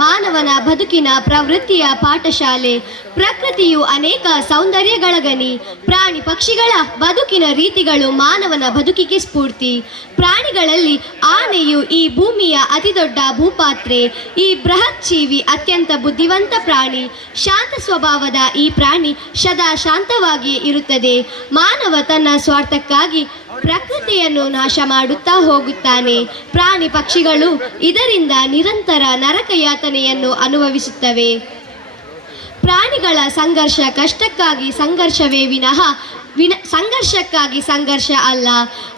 ಮಾನವನ ಬದುಕಿನ ಪ್ರವೃತ್ತಿಯ ಪಾಠಶಾಲೆ. ಪ್ರಕೃತಿಯು ಅನೇಕ ಸೌಂದರ್ಯಗಳ ಗನಿ ಪ್ರಾಣಿ ಪಕ್ಷಿಗಳ ಬದುಕಿನ ರೀತಿಗಳು ಮಾನವನ ಬದುಕಿಗೆ ಸ್ಫೂರ್ತಿ. ಪ್ರಾಣಿಗಳಲ್ಲಿ ಆನೆಯು ಈ ಭೂಮಿಯ ಅತಿದೊಡ್ಡ ಭೂಪಾತ್ರೆ. ಈ ಬೃಹತ್ ಜೀವಿ ಅತ್ಯಂತ ಬುದ್ಧಿವಂತ ಪ್ರಾಣಿ. ಶಾಂತ ಸ್ವಭಾವದ ಈ ಪ್ರಾಣಿ ಸದಾ ಶಾಂತವಾಗಿಯೇ ಇರುತ್ತದೆ. ಮಾನವ ತನ್ನ ಸ್ವಾರ್ಥಕ್ಕಾಗಿ ಪ್ರಕೃತಿಯನ್ನು ನಾಶ ಮಾಡುತ್ತಾ ಹೋಗುತ್ತಾನೆ. ಪ್ರಾಣಿ ಪಕ್ಷಿಗಳು ಇದರಿಂದ ನಿರಂತರ ನರಕ ಯಾತನೆಯನ್ನು ಅನುಭವಿಸುತ್ತವೆ. ಪ್ರಾಣಿಗಳ ಸಂಘರ್ಷ ಕಷ್ಟಕ್ಕಾಗಿ ಸಂಘರ್ಷವೇ ವಿನಃ, ವಿನ, ಸಂಘರ್ಷಕ್ಕಾಗಿ ಸಂಘರ್ಷ ಅಲ್ಲ.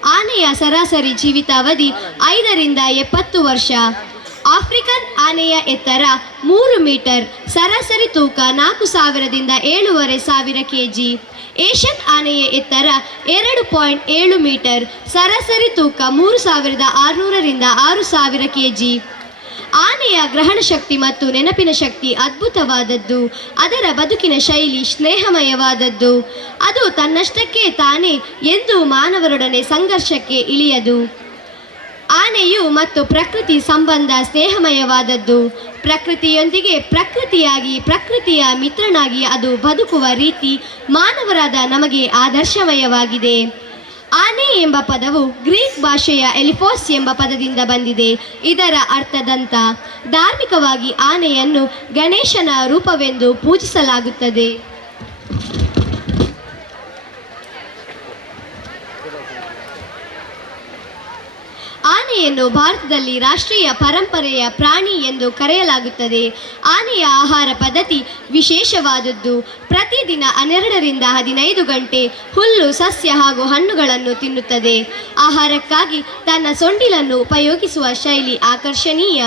ಆನೆಯ ಸರಾಸರಿ ಜೀವಿತಾವಧಿ ಐದರಿಂದ ಎಪ್ಪತ್ತು ವರ್ಷ. ಆಫ್ರಿಕನ್ ಆನೆಯ ಎತ್ತರ ಮೂರು ಮೀಟರ್, ಸರಾಸರಿ ತೂಕ ನಾಲ್ಕು ಸಾವಿರದಿಂದ ಏಳೂವರೆ ಸಾವಿರ ಕೆಜಿ. ಏಷ್ಯನ್ ಆನೆಯ ಎತ್ತರ ಎರಡು ಪಾಯಿಂಟ್ ಏಳು ಮೀಟರ್, ಸರಾಸರಿ ತೂಕ ಮೂರು ಸಾವಿರದ ಆರುನೂರರಿಂದ ಆರು ಸಾವಿರ ಕೆಜಿ. ಆನೆಯ ಗ್ರಹಣ ಶಕ್ತಿ ಮತ್ತು ನೆನಪಿನ ಶಕ್ತಿ ಅದ್ಭುತವಾದದ್ದು. ಅದರ ಬದುಕಿನ ಶೈಲಿ ಸ್ನೇಹಮಯವಾದದ್ದು. ಅದು ತನ್ನಷ್ಟಕ್ಕೆ ತಾನೇ ಎಂದು ಮಾನವರೊಡನೆ ಸಂಘರ್ಷಕ್ಕೆ ಇಳಿಯದು. ಆನೆಯು ಮತ್ತು ಪ್ರಕೃತಿ ಸಂಬಂಧ ಸ್ನೇಹಮಯವಾದದ್ದು. ಪ್ರಕೃತಿಯೊಂದಿಗೆ ಪ್ರಕೃತಿಯಾಗಿ, ಪ್ರಕೃತಿಯ ಮಿತ್ರನಾಗಿ ಅದು ಬದುಕುವ ರೀತಿ ಮಾನವರಾದ ನಮಗೆ ಆದರ್ಶಮಯವಾಗಿದೆ. ಆನೆ ಎಂಬ ಪದವು ಗ್ರೀಕ್ ಭಾಷೆಯ ಎಲಿಫೋಸ್ ಎಂಬ ಪದದಿಂದ ಬಂದಿದೆ. ಇದರ ಅರ್ಥದಂತ, ಧಾರ್ಮಿಕವಾಗಿ ಆನೆಯನ್ನು ಗಣೇಶನ ರೂಪವೆಂದು ಪೂಜಿಸಲಾಗುತ್ತದೆ. ಆನೆಯನ್ನು ಭಾರತದಲ್ಲಿ ರಾಷ್ಟ್ರೀಯ ಪರಂಪರೆಯ ಪ್ರಾಣಿ ಎಂದು ಕರೆಯಲಾಗುತ್ತದೆ. ಆನೆಯ ಆಹಾರ ಪದ್ಧತಿ ವಿಶೇಷವಾದದ್ದು. ಪ್ರತಿದಿನ ಹನ್ನೆರಡರಿಂದ ಹದಿನೈದು ಗಂಟೆ ಹುಲ್ಲು, ಸಸ್ಯ ಹಾಗೂ ಹಣ್ಣುಗಳನ್ನು ತಿನ್ನುತ್ತದೆ. ಆಹಾರಕ್ಕಾಗಿ ತನ್ನ ಸೊಂಡಿಲನ್ನು ಉಪಯೋಗಿಸುವ ಶೈಲಿ ಆಕರ್ಷಣೀಯ.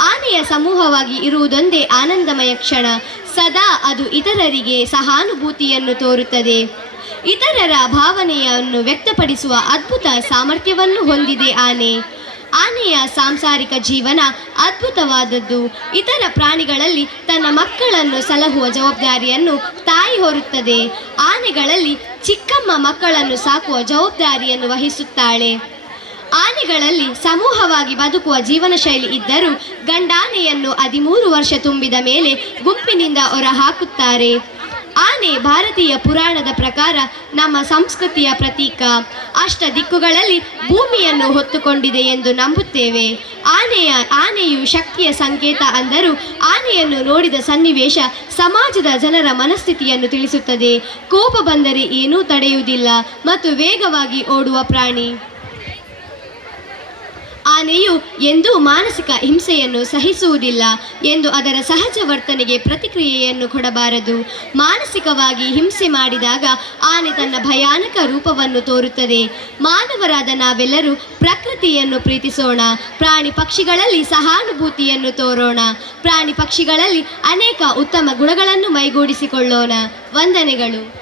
ಆನೆಯ ಸಮೂಹವಾಗಿ ಇರುವುದೊಂದೇ ಆನಂದಮಯ ಕ್ಷಣ. ಸದಾ ಅದು ಇತರರಿಗೆ ಸಹಾನುಭೂತಿಯನ್ನು ತೋರುತ್ತದೆ. ಇತರರ ಭಾವನೆಯನ್ನು ವ್ಯಕ್ತಪಡಿಸುವ ಅದ್ಭುತ ಸಾಮರ್ಥ್ಯವನ್ನು ಹೊಂದಿದೆ ಆನೆ. ಆನೆಯ ಸಾಂಸಾರಿಕ ಜೀವನ ಅದ್ಭುತವಾದದ್ದು. ಇತರ ಪ್ರಾಣಿಗಳಲ್ಲಿ ತನ್ನ ಮಕ್ಕಳನ್ನು ಸಲಹುವ ಜವಾಬ್ದಾರಿಯನ್ನು ತಾಯಿ ಹೊರುತ್ತದೆ. ಆನೆಗಳಲ್ಲಿ ಚಿಕ್ಕಮ್ಮ ಮಕ್ಕಳನ್ನು ಸಾಕುವ ಜವಾಬ್ದಾರಿಯನ್ನು ವಹಿಸುತ್ತಾಳೆ. ಆನೆಗಳಲ್ಲಿ ಸಮೂಹವಾಗಿ ಬದುಕುವ ಜೀವನ ಶೈಲಿ ಇದ್ದರೂ ಗಂಡಾನೆಯನ್ನು ಹದಿಮೂರು ವರ್ಷ ತುಂಬಿದ ಮೇಲೆ ಗುಂಪಿನಿಂದ ಹೊರಹಾಕುತ್ತಾರೆ. ಆನೆ ಭಾರತೀಯ ಪುರಾಣದ ಪ್ರಕಾರ ನಮ್ಮ ಸಂಸ್ಕೃತಿಯ ಪ್ರತೀಕ. ಅಷ್ಟ ದಿಕ್ಕುಗಳಲ್ಲಿ ಭೂಮಿಯನ್ನು ಹೊತ್ತುಕೊಂಡಿದೆ ಎಂದು ನಂಬುತ್ತೇವೆ. ಆನೆಯ, ಆನೆಯು ಶಕ್ತಿಯ ಸಂಕೇತ ಅಂದರೂ ಆನೆಯನ್ನು ನೋಡಿದ ಸನ್ನಿವೇಶ ಸಮಾಜದ ಜನರ ಮನಸ್ಥಿತಿಯನ್ನು ತಿಳಿಸುತ್ತದೆ. ಕೋಪ ಬಂದರೆ ಏನೂ ತಡೆಯುವುದಿಲ್ಲ ಮತ್ತು ವೇಗವಾಗಿ ಓಡುವ ಪ್ರಾಣಿ. ಆನೆಯು ಎಂದೂ ಮಾನಸಿಕ ಹಿಂಸೆಯನ್ನು ಸಹಿಸುವುದಿಲ್ಲ ಎಂದು ಅದರ ಸಹಜ ವರ್ತನೆಗೆ ಪ್ರತಿಕ್ರಿಯೆಯನ್ನು ಕೊಡಬಾರದು. ಮಾನಸಿಕವಾಗಿ ಹಿಂಸೆ ಮಾಡಿದಾಗ ಆನೆ ತನ್ನ ಭಯಾನಕ ರೂಪವನ್ನು ತೋರುತ್ತದೆ. ಮಾನವರಾದ ನಾವೆಲ್ಲರೂ ಪ್ರಕೃತಿಯನ್ನು ಪ್ರೀತಿಸೋಣ. ಪ್ರಾಣಿ ಪಕ್ಷಿಗಳಲ್ಲಿ ಸಹಾನುಭೂತಿಯನ್ನು ತೋರೋಣ. ಪ್ರಾಣಿ ಪಕ್ಷಿಗಳಲ್ಲಿ ಅನೇಕ ಉತ್ತಮ ಗುಣಗಳನ್ನು ಮೈಗೂಡಿಸಿಕೊಳ್ಳೋಣ. ವಂದನೆಗಳು.